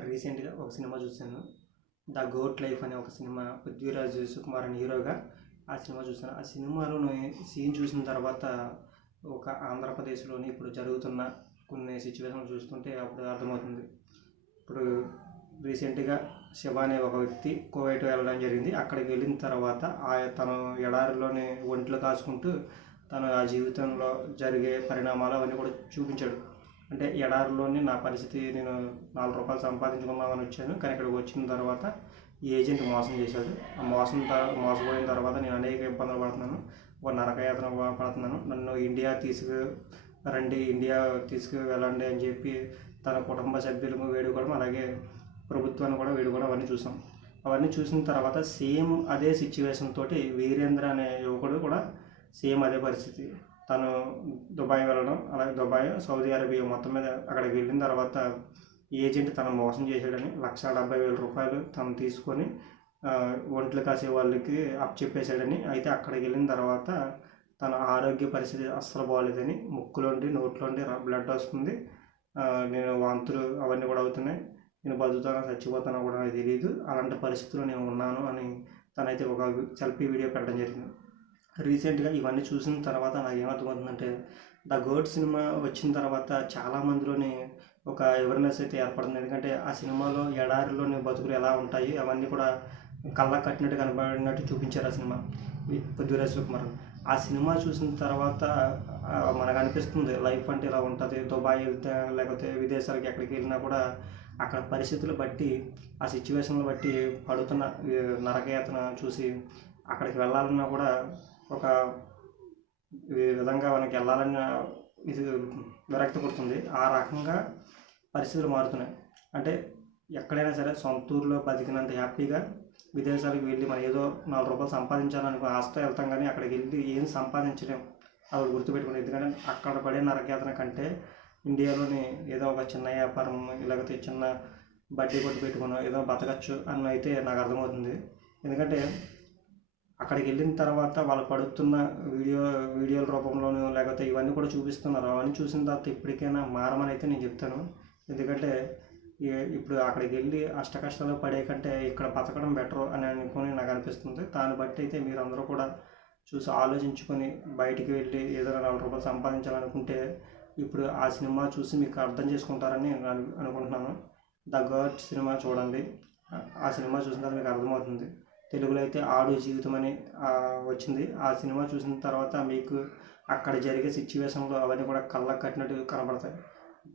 రీసెంట్గా ఒక సినిమా చూశాను. ద గోట్ లైఫ్ అనే ఒక సినిమా. పృథ్వీరాజ్ సుకుమార్ అని హీరోగా ఆ సినిమా చూశాను. ఆ సినిమాలోని సీన్ చూసిన తర్వాత ఒక ఆంధ్రప్రదేశ్లోని ఇప్పుడు జరుగుతున్న కొన్ని సిచ్యువేషన్లు చూస్తుంటే అప్పుడు అర్థమవుతుంది. ఇప్పుడు రీసెంట్గా శివ అనే ఒక వ్యక్తి కోవైట్ వెళ్ళడం జరిగింది. అక్కడికి వెళ్ళిన తర్వాత ఆ తను ఎడారిలోనే ఒంట్లో కాసుకుంటూ తను ఆ జీవితంలో జరిగే పరిణామాలు అవన్నీ కూడా చూపించాడు. అంటే ఎడారిలోనే నా పరిస్థితి నేను నాలుగు రూపాయలు సంపాదించుకుందామని వచ్చాను. కానీ ఇక్కడికి వచ్చిన తర్వాత ఏజెంట్ మోసం చేశాడు. ఆ మోసం మోసపోయిన తర్వాత నేను అనేక ఇబ్బందులు పడుతున్నాను. ఒక నరకయాతన పడుతున్నాను. నన్ను ఇండియా తీసుకు రండి ఇండియా తీసుకు వెళ్ళండి అని చెప్పి తన కుటుంబ సభ్యులను వేడుకోవడం అలాగే ప్రభుత్వాన్ని కూడా వేడుకోవడం అవన్నీ చూసాం. అవన్నీ చూసిన తర్వాత సేమ్ అదే సిచ్యువేషన్ తోటి వీరేంద్ర అనే యువకుడు కూడా సేమ్ అదే పరిస్థితి. తను దుబాయ్ వెళ్ళడం అలాగే దుబాయ్ సౌదీ అరేబియా మొత్తం మీద అక్కడికి వెళ్ళిన తర్వాత ఏజెంట్ తను మోసం చేశాడని లక్ష డెబ్బై వేల రూపాయలు తను తీసుకొని ఒంట్లు కాసే వాళ్ళకి అప్పచెప్పేశాడని అయితే అక్కడికి వెళ్ళిన తర్వాత తన ఆరోగ్య పరిస్థితి అస్సలు బాగోలేదని ముక్కులోండి నోట్లోండి బ్లడ్ వస్తుంది. నేను వాంతులు అవన్నీ కూడా అవుతున్నాయి. నేను బతుకుతానో చచ్చిపోతానో కూడా నాకు తెలియదు అలాంటి పరిస్థితిలో నేను ఉన్నాను అని తనైతే ఒక సెల్ఫీ వీడియో పెట్టడం జరిగింది. రీసెంట్గా ఇవన్నీ చూసిన తర్వాత నాకు ఏమర్థమవుతుందంటే ద గోడ్ సినిమా వచ్చిన తర్వాత చాలా మందిలోని ఒక అవేర్నెస్ అయితే ఏర్పడుతుంది ఎందుకంటే ఆ సినిమాలో ఎడారిలోని బతుకులు ఎలా ఉంటాయి అవన్నీ కూడా కళ్ళ కట్టినట్టు కనబడినట్టు చూపించారు ఆ సినిమా. పొద్దురాజ్ కుమార్ ఆ సినిమా చూసిన తర్వాత మనకు అనిపిస్తుంది లైఫ్ అంటే ఇలా ఉంటుంది దుబాయ్ వెళ్తే లేకపోతే విదేశాలకు ఎక్కడికి వెళ్ళినా కూడా అక్కడ పరిస్థితులు బట్టి ఆ సిచ్యువేషన్లు బట్టి పడుతున్న ఈ నరకయాతన చూసి అక్కడికి వెళ్ళాలన్నా కూడా ఒక విధంగా మనకి వెళ్ళాలని ఇది విరక్తి పుడుతుంది. ఆ రకంగా పరిస్థితులు మారుతున్నాయి. అంటే ఎక్కడైనా సరే సొంత ఊర్లో బతికినంత హ్యాపీగా విదేశాలకు వెళ్ళి మనం ఏదో నాలుగు రూపాయలు సంపాదించాలనుకో ఆస్తో వెళ్తాం కానీ అక్కడికి వెళ్ళి ఏం సంపాదించలేం. అది గుర్తుపెట్టుకుని ఎందుకంటే అక్కడ పడే నరకయాతన కంటే ఇండియాలోని ఏదో ఒక చిన్న వ్యాపారం లేకపోతే చిన్న బడ్డీ కొట్టు పెట్టుకున్నాం ఏదో బతకచ్చు అని అయితే నాకు అర్థమవుతుంది. ఎందుకంటే అక్కడికి వెళ్ళిన తర్వాత వాళ్ళు పడుతున్న వీడియో వీడియోల రూపంలోనూ లేకపోతే ఇవన్నీ కూడా చూపిస్తున్నారు. అవన్నీ చూసిన తర్వాత ఇప్పటికైనా మారమని అయితే నేను చెప్తాను. ఎందుకంటే ఇప్పుడు అక్కడికి వెళ్ళి అష్ట కష్టాలు పడే కంటే ఇక్కడ బతకడం బెటర్ అని అనుకుని నాకు అనిపిస్తుంది. దాన్ని బట్టి అయితే మీరు అందరూ కూడా చూసి ఆలోచించుకొని బయటికి వెళ్ళి ఏదైనా నాలుగు రూపాయలు సంపాదించాలనుకుంటే ఇప్పుడు ఆ సినిమా చూసి మీకు అర్థం చేసుకుంటారని నేను అనుకుంటున్నాను. ద గర్డ్ సినిమా చూడండి. ఆ సినిమా చూసిన తర్వాత మీకు అర్థమవుతుంది. తెలుగులో అయితే ఆడు జీవితం అని వచ్చింది. ఆ సినిమా చూసిన తర్వాత మీకు అక్కడ జరిగే సిచ్యువేషన్లో అవన్నీ కూడా కళ్ళకు కట్టినట్టు కనబడతాయి.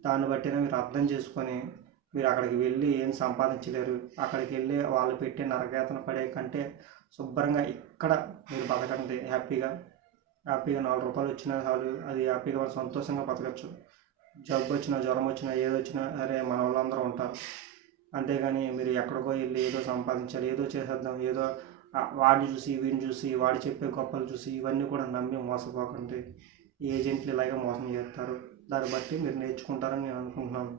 దాన్ని బట్టినే మీరు అర్థం చేసుకొని మీరు అక్కడికి వెళ్ళి ఏం సంపాదించలేరు. అక్కడికి వెళ్ళి వాళ్ళు పెట్టే నరకేతన పడే కంటే శుభ్రంగా ఇక్కడ మీరు బతకండి. హ్యాపీగా. హ్యాపీగా నాలుగు రూపాయలు వచ్చినా చాలు. అది హ్యాపీగా వాళ్ళు సంతోషంగా బతకచ్చు. జబ్బు వచ్చినా జ్వరం వచ్చినా ఏదొచ్చినా అరే మన వాళ్ళందరూ ఉంటారు. అంతేగాని మీరు ఎక్కడికో వెళ్ళి ఏదో సంపాదించాలి ఏదో చేసేద్దాం ఏదో వాడిని చూసి వీడిని చూసి వాడు చెప్పే గొప్పలు చూసి ఇవన్నీ కూడా నమ్మి మోసపోకండి. ఏజెంట్లు ఇలాగే మోసం చేస్తారు. దాన్ని బట్టి మీరు నేర్చుకుంటారని నేను అనుకుంటున్నాను.